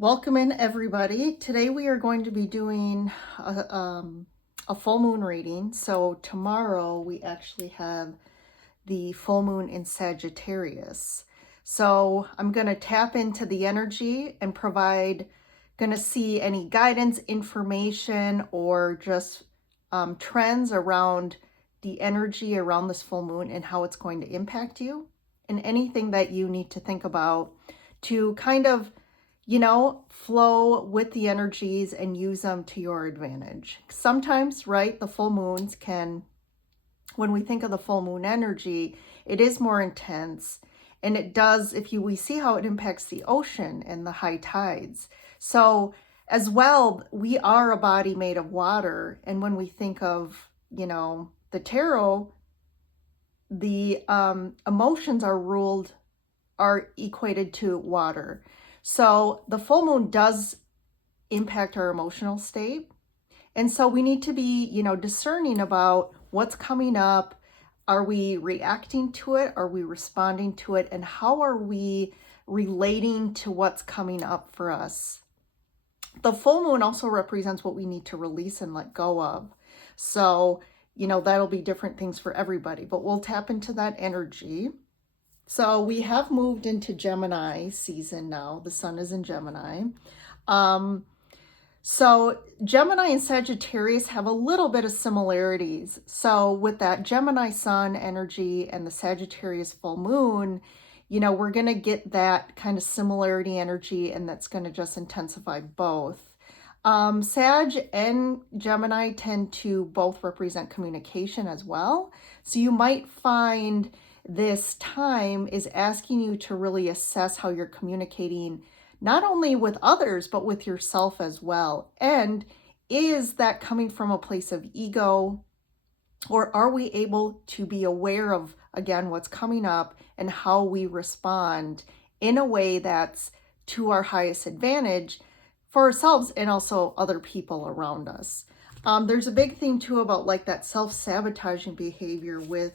Welcome in, everybody. Today we are going to be doing a full moon reading. So tomorrow we actually have the full moon in Sagittarius. So I'm going to tap into the energy and going to see any guidance, information, or just trends around the energy around this full moon and how it's going to impact you, and anything that you need to think about to kind of flow with the energies and use them to your advantage. Sometimes, right, the full moons can, when we think of the full moon energy, it is more intense. And it does, we see how it impacts the ocean and the high tides. So as well, we are a body made of water. And when we think of, the tarot, the emotions are equated to water. So the full moon does impact our emotional state. And so we need to be, discerning about what's coming up. Are we reacting to it? Are we responding to it? And how are we relating to what's coming up for us? The full moon also represents what we need to release and let go of. So, that'll be different things for everybody, but we'll tap into that energy. So we have moved into Gemini season now. The sun is in Gemini. So Gemini and Sagittarius have a little bit of similarities. So with that Gemini sun energy and the Sagittarius full moon, we're going to get that kind of similarity energy, and that's going to just intensify both. Sag and Gemini tend to both represent communication as well. So you might find this time is asking you to really assess how you're communicating, not only with others, but with yourself as well. And is that coming from a place of ego, or are we able to be aware of, again, what's coming up and how we respond in a way that's to our highest advantage for ourselves and also other people around us? There's a big thing too about like that self-sabotaging behavior with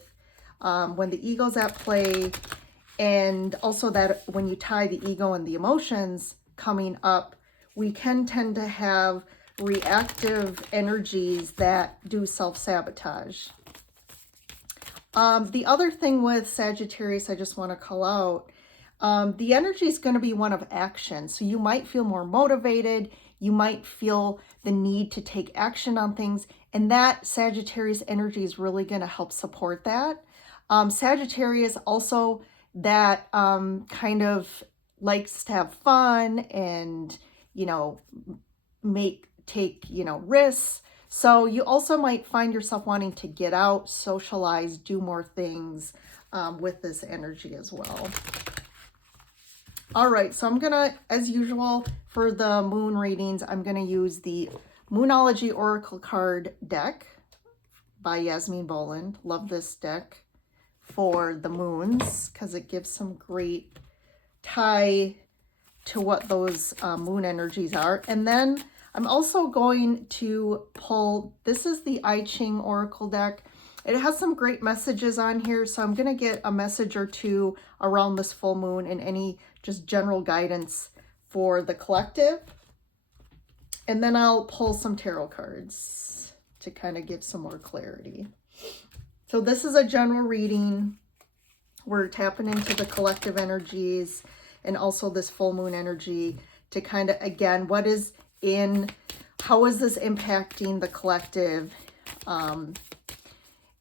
when the ego's at play, and also that when you tie the ego and the emotions coming up, we can tend to have reactive energies that do self-sabotage. The other thing with Sagittarius, I just want to call out, the energy is going to be one of action. So you might feel more motivated. You might feel the need to take action on things. And that Sagittarius energy is really going to help support that. Sagittarius also that kind of likes to have fun and, take risks. So you also might find yourself wanting to get out, socialize, do more things with this energy as well. All right, so I'm gonna, as usual, for the moon readings, I'm gonna use the Moonology Oracle card deck by Yasmin Boland. Love this deck for the moons because it gives some great tie to what those moon energies are. And then I'm also going to pull, this is the I Ching Oracle deck. It has some great messages on here, so I'm going to get a message or two around this full moon and any just general guidance for the collective. And then I'll pull some tarot cards to kind of give some more clarity. So this is a general reading. We're tapping into the collective energies and also this full moon energy to kind of, again, how is this impacting the collective? And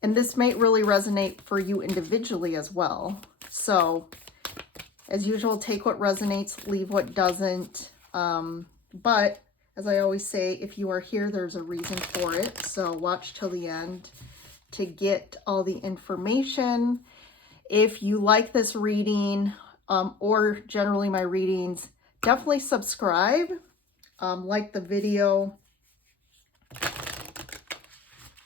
this may really resonate for you individually as well. So as usual, take what resonates, leave what doesn't. But as I always say, if you are here, there's a reason for it. So watch till the end to get all the information. If you like this reading or generally my readings, definitely subscribe, like the video.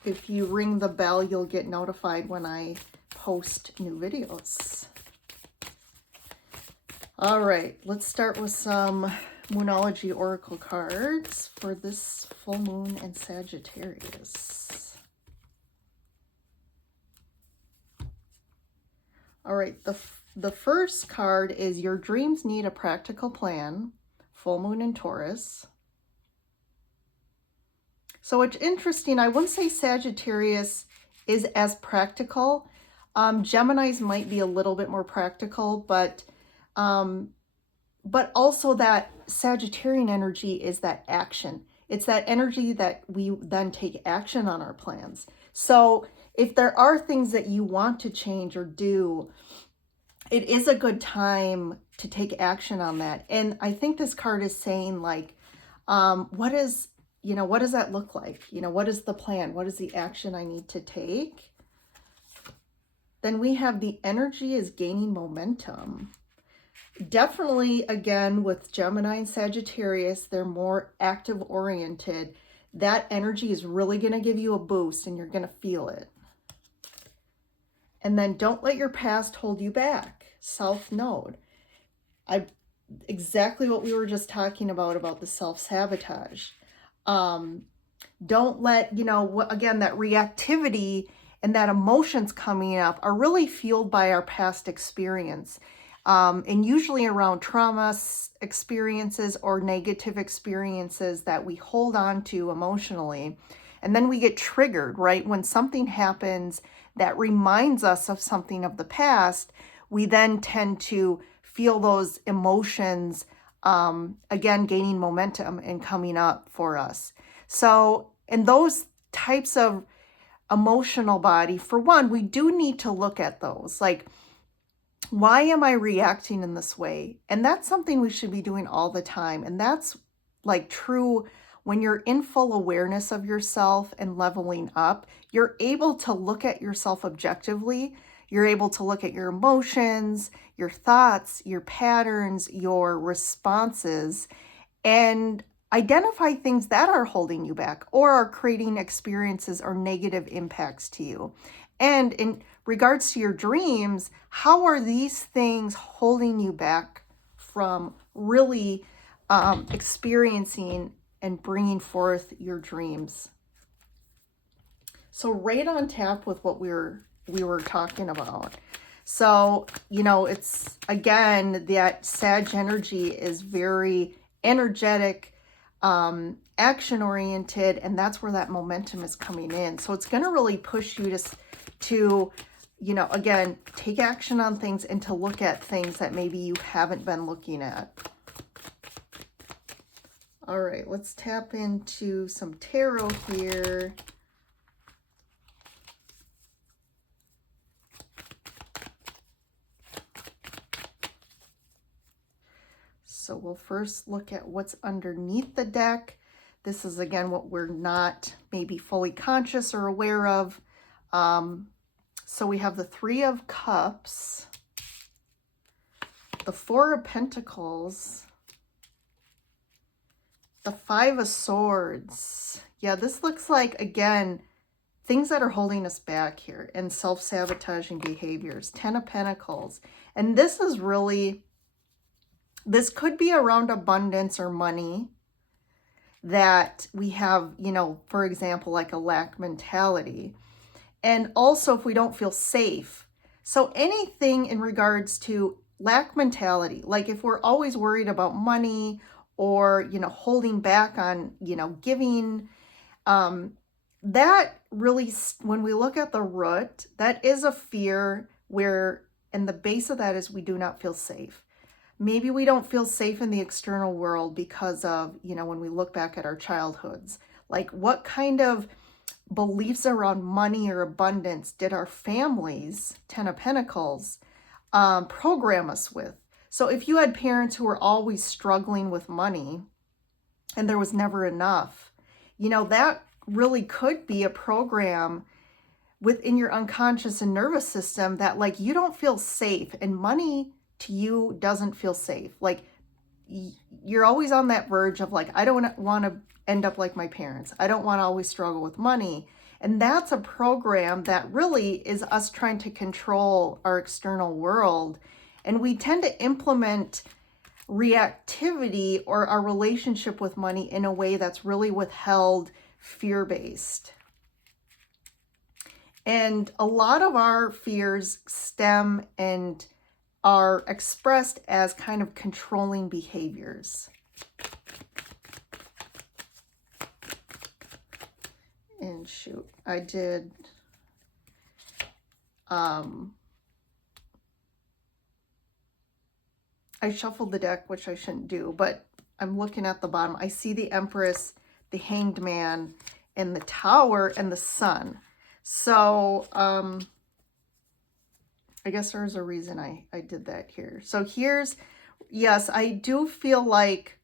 If you ring the bell, you'll get notified when I post new videos. All right, let's start with some Moonology Oracle cards for this full moon in Sagittarius. All right, the first card is your dreams need a practical plan full moon in Taurus. So it's interesting. I wouldn't say Sagittarius is as practical. Geminis might be a little bit more practical, but also that Sagittarian energy is that action. It's that energy that we then take action on our plans. So if there are things that you want to change or do, it is a good time to take action on that. And I think this card is saying, like, what does that look like? What is the plan? What is the action I need to take? Then we have the energy is gaining momentum. Definitely, again, with Gemini and Sagittarius, they're more active oriented. That energy is really going to give you a boost and you're going to feel it. And then don't let your past hold you back. South Node. Exactly what we were just talking about the self-sabotage. Don't let, again, that reactivity and that emotions coming up are really fueled by our past experience. And usually around trauma experiences or negative experiences that we hold on to emotionally. And then we get triggered, right? When something happens that reminds us of something of the past, we then tend to feel those emotions, again, gaining momentum and coming up for us. So in those types of emotional body, for one, we do need to look at those. Like, why am I reacting in this way? And that's something we should be doing all the time. And that's like true when you're in full awareness of yourself and leveling up, you're able to look at yourself objectively. You're able to look at your emotions, your thoughts, your patterns, your responses, and identify things that are holding you back or are creating experiences or negative impacts to you. And in regards to your dreams, how are these things holding you back from really experiencing and bringing forth your dreams? So right on tap with what we were talking about. So, it's, again, that Sag energy is very energetic, action oriented, and that's where that momentum is coming in. So it's going to really push you to again, take action on things and to look at things that maybe you haven't been looking at. All right, let's tap into some tarot here. So we'll first look at what's underneath the deck. This is, again, what we're not maybe fully conscious or aware of. So we have the Three of Cups, the Four of Pentacles, the Five of Swords. Yeah, this looks like, again, things that are holding us back here and self-sabotaging behaviors. Ten of Pentacles. And this is really... this could be around abundance or money that we have, for example, like a lack mentality. And also if we don't feel safe. So anything in regards to lack mentality, like if we're always worried about money or, holding back on, giving, that really, when we look at the root, that is a fear where, and the base of that is we do not feel safe. Maybe we don't feel safe in the external world because of, when we look back at our childhoods, like what kind of beliefs around money or abundance did our families, Ten of Pentacles, program us with? So if you had parents who were always struggling with money and there was never enough, that really could be a program within your unconscious and nervous system that, like, you don't feel safe and money to you doesn't feel safe. Like, you're always on that verge of, like, I don't want to end up like my parents. I don't want to always struggle with money. And that's a program that really is us trying to control our external world. And we tend to implement reactivity or our relationship with money in a way that's really withheld, fear-based. And a lot of our fears stem and are expressed as kind of controlling behaviors. And shoot, I did, I shuffled the deck, which I shouldn't do, but I'm looking at the bottom. I see the Empress, the Hanged Man, and the Tower, and the Sun. So, I guess there's a reason I did that here. So here's, yes, I do feel like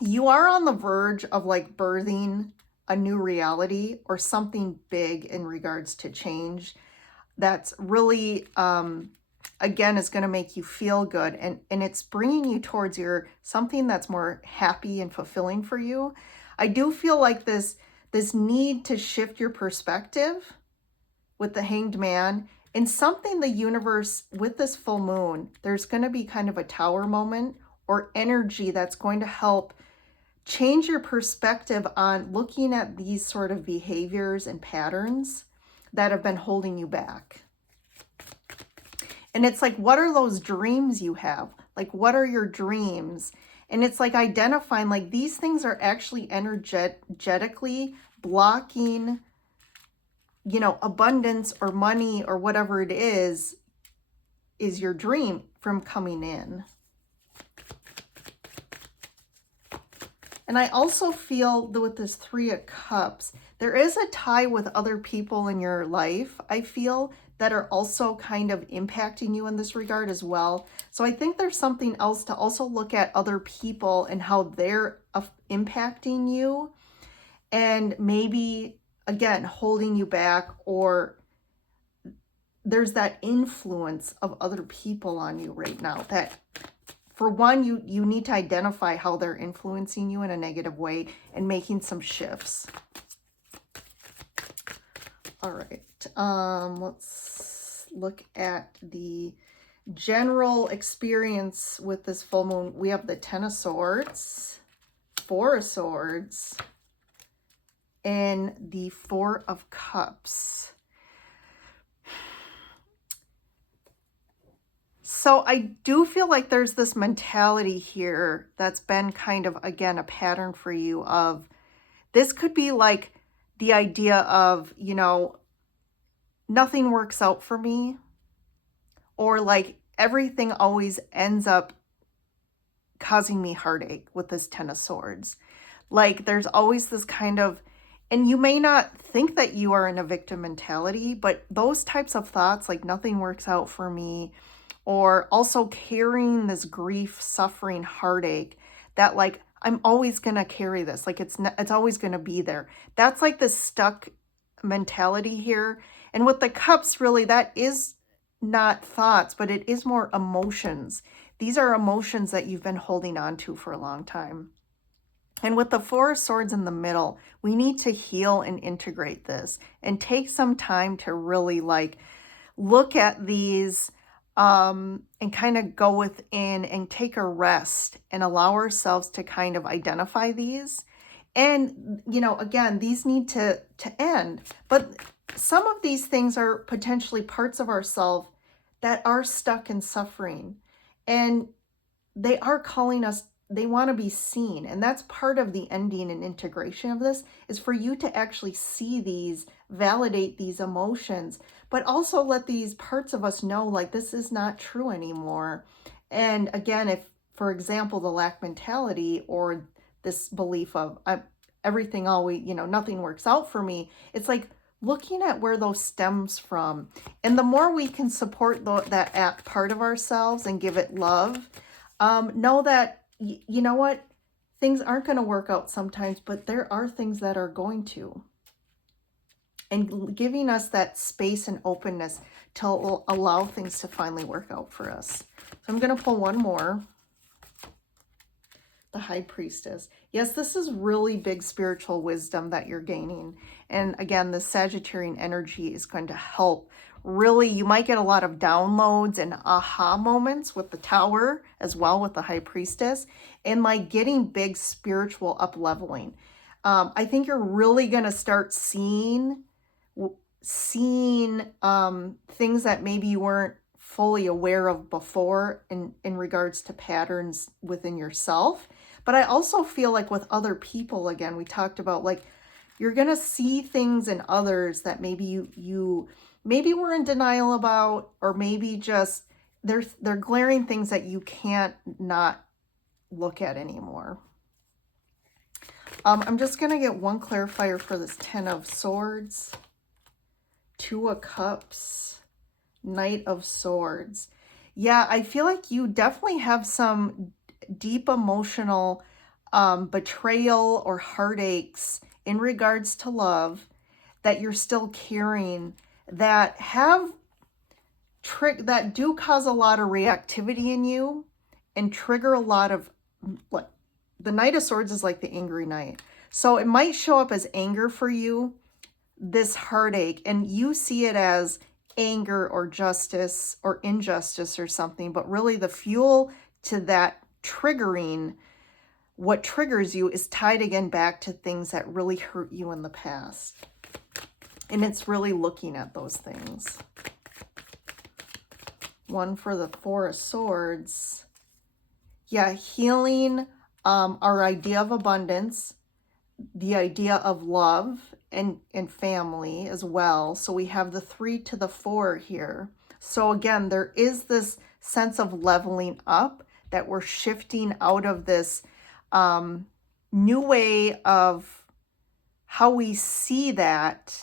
you are on the verge of like birthing a new reality or something big in regards to change that's really, again, is going to make you feel good. And it's bringing you towards your something that's more happy and fulfilling for you. I do feel like this need to shift your perspective with the Hanged Man. In something, the universe, with this full moon, there's going to be kind of a tower moment or energy that's going to help change your perspective on looking at these sort of behaviors and patterns that have been holding you back. And it's like, what are those dreams you have? Like, what are your dreams? And it's like identifying, like, these things are actually energetically blocking, you know, abundance or money or whatever it is your dream from coming in. And I also feel that with this Three of Cups, there is a tie with other people in your life, I feel, that are also kind of impacting you in this regard as well. So I think there's something else to also look at other people and how they're impacting you. And maybe, again, holding you back, or there's that influence of other people on you right now that, for one, you need to identify how they're influencing you in a negative way and making some shifts. All right, let's look at the general experience with this full moon. We have the Ten of Swords, Four of Swords, and the Four of Cups. So I do feel like there's this mentality here that's been kind of, again, a pattern for you of, this could be like the idea of, you know, nothing works out for me, or like everything always ends up causing me heartache with this Ten of Swords. Like there's always this kind of, and you may not think that you are in a victim mentality, but those types of thoughts, like nothing works out for me, or also carrying this grief, suffering, heartache, that like, I'm always going to carry this. Like it's always going to be there. That's like this stuck mentality here. And with the cups, really, that is not thoughts, but it is more emotions. These are emotions that you've been holding on to for a long time. And with the Four of Swords in the middle, we need to heal and integrate this and take some time to really like look at these and kind of go within and take a rest and allow ourselves to kind of identify these. And, you know, again, these need to end. But some of these things are potentially parts of ourselves that are stuck in suffering. And they are calling us, they want to be seen. And that's part of the ending and integration of this, is for you to actually see these, validate these emotions, but also let these parts of us know, like, this is not true anymore. And again, if, for example, the lack mentality or this belief of everything always, you know, nothing works out for me, it's like looking at where those stems from. And the more we can support that part of ourselves and give it love, know that, you know what, things aren't going to work out sometimes, but there are things that are going to. And giving us that space and openness to allow things to finally work out for us. So I'm going to pull one more. The High Priestess. Yes, this is really big spiritual wisdom that you're gaining. And again, the Sagittarian energy is going to help. Really, you might get a lot of downloads and aha moments with the Tower as well, with the High Priestess, and like getting big spiritual up-leveling. I think you're really going to start seeing things that maybe you weren't fully aware of before in regards to patterns within yourself. But I also feel like with other people, again, we talked about like, you're going to see things in others that maybe you maybe were in denial about, or maybe just they're glaring things that you can't not look at anymore. I'm just going to get one clarifier for this 10 of Swords, 2 of Cups, Knight of Swords. Yeah, I feel like you definitely have some deep emotional betrayal or heartaches in regards to love that you're still carrying, that that do cause a lot of reactivity in you and trigger a lot of, like, the Knight of Swords is like the angry knight. So it might show up as anger for you, this heartache, and you see it as anger or justice or injustice or something, but really the fuel to that triggering, what triggers you, is tied again back to things that really hurt you in the past. And it's really looking at those things. One for the 4 of Swords. Yeah, healing, our idea of abundance, the idea of love and family as well. So we have the 3 to the 4 here. So again, there is this sense of leveling up, that we're shifting out of this new way of how we see that,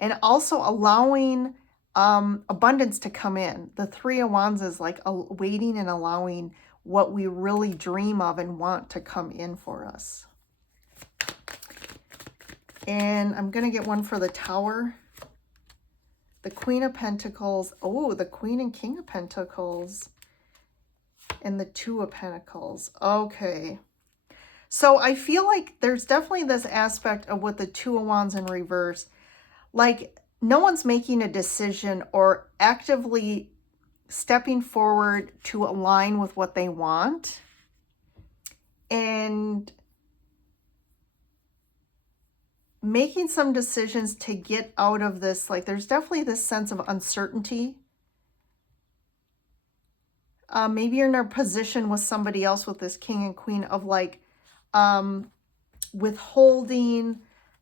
and also allowing abundance to come in. The 3 of Wands is like waiting and allowing what we really dream of and want to come in for us. And I'm going to get one for the Tower. The Queen of Pentacles. Oh, the Queen and King of Pentacles. And the 2 of Pentacles. Okay. So I feel like there's definitely this aspect of with the 2 of Wands in reverse. Like, no one's making a decision or actively stepping forward to align with what they want. And making some decisions to get out of this. Like, there's definitely this sense of uncertainty. Maybe you're in a position with somebody else with this King and Queen of like withholding,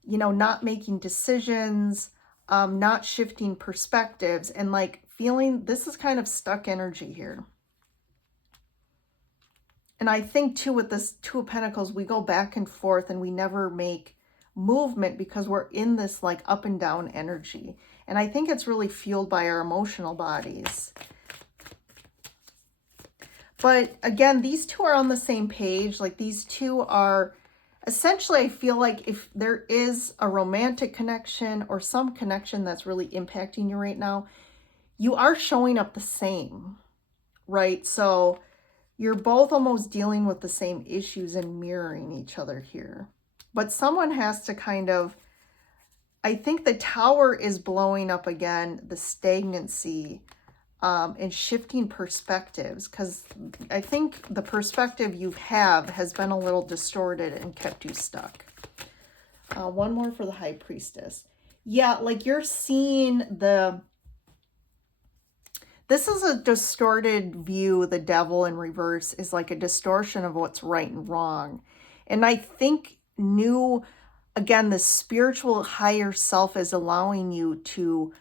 you know, not making decisions, not shifting perspectives, and like feeling this is kind of stuck energy here. And I think too with this 2 of Pentacles, we go back and forth and we never make movement because we're in this like up and down energy. And I think it's really fueled by our emotional bodies. But again, these 2 are on the same page. Like, these 2 are essentially, I feel like if there is a romantic connection or some connection that's really impacting you right now, you are showing up the same, right? So you're both almost dealing with the same issues and mirroring each other here. But someone has to kind of, I think the Tower is blowing up again, the stagnancy and shifting perspectives, because I think the perspective you have has been a little distorted and kept you stuck. One more for the High Priestess. Yeah, like you're seeing this is a distorted view. The Devil in reverse is like a distortion of what's right and wrong. And I think again, the spiritual higher self is allowing you to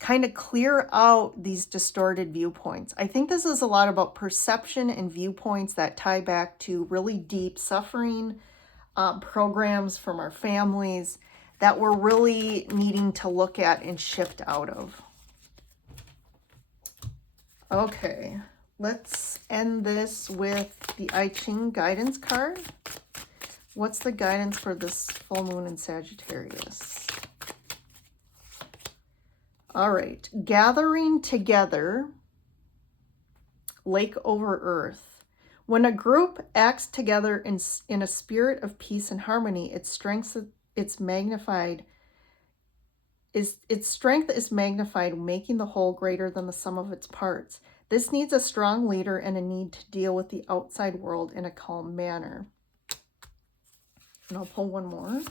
kind of clear out these distorted viewpoints. I think this is a lot about perception and viewpoints that tie back to really deep suffering programs from our families that we're really needing to look at and shift out of. Okay, let's end this with the I Ching guidance card. What's the guidance for this full moon in Sagittarius? All right, gathering together, lake over earth. When a group acts together in a spirit of peace and harmony, its strength is magnified, making the whole greater than the sum of its parts. This needs a strong leader and a need to deal with the outside world in a calm manner. And I'll pull one more.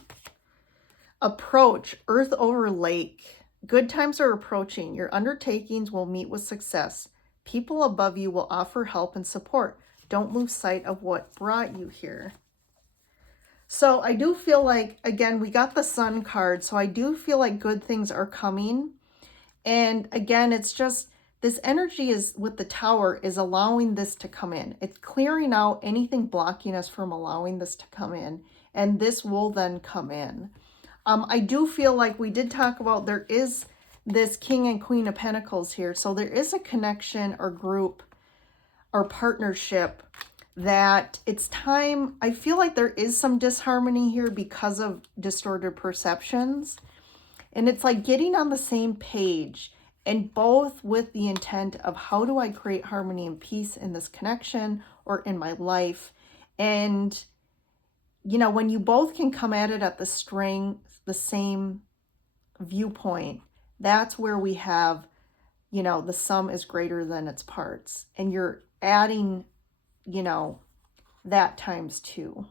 Approach, earth over lake. Good times are approaching. Your undertakings will meet with success. People above you will offer help and support. Don't lose sight of what brought you here. So I do feel like, again, we got the Sun card. So I do feel like good things are coming. And again, it's just this energy is with the Tower is allowing this to come in. It's clearing out anything blocking us from allowing this to come in. And this will then come in. I do feel like we did talk about there is this King and Queen of Pentacles here. So there is a connection or group or partnership that it's time. I feel like there is some disharmony here because of distorted perceptions. And it's like getting on the same page, and both with the intent of how do I create harmony and peace in this connection or in my life. And, you know, when you both can come at it at the same viewpoint, that's where we have, you know, the sum is greater than its parts. And you're adding, you know, that times 2.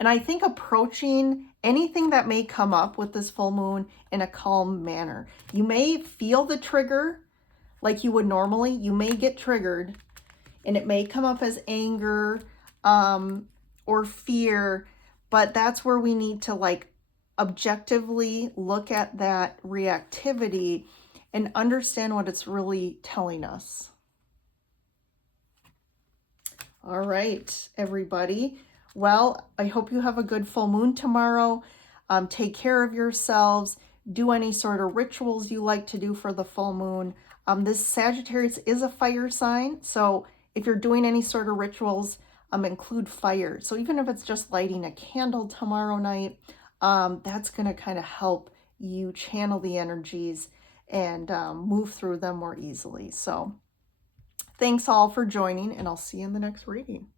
And I think approaching anything that may come up with this full moon in a calm manner. You may feel the trigger like you would normally. You may get triggered and it may come up as anger or fear, but that's where we need to like objectively look at that reactivity and understand what it's really telling us. All right, everybody. Well, I hope you have a good full moon tomorrow. Take care of yourselves. Do any sort of rituals you like to do for the full moon. This Sagittarius is a fire sign. So if you're doing any sort of rituals, include fire. So even if it's just lighting a candle tomorrow night, that's going to kind of help you channel the energies and move through them more easily. So thanks all for joining, and I'll see you in the next reading.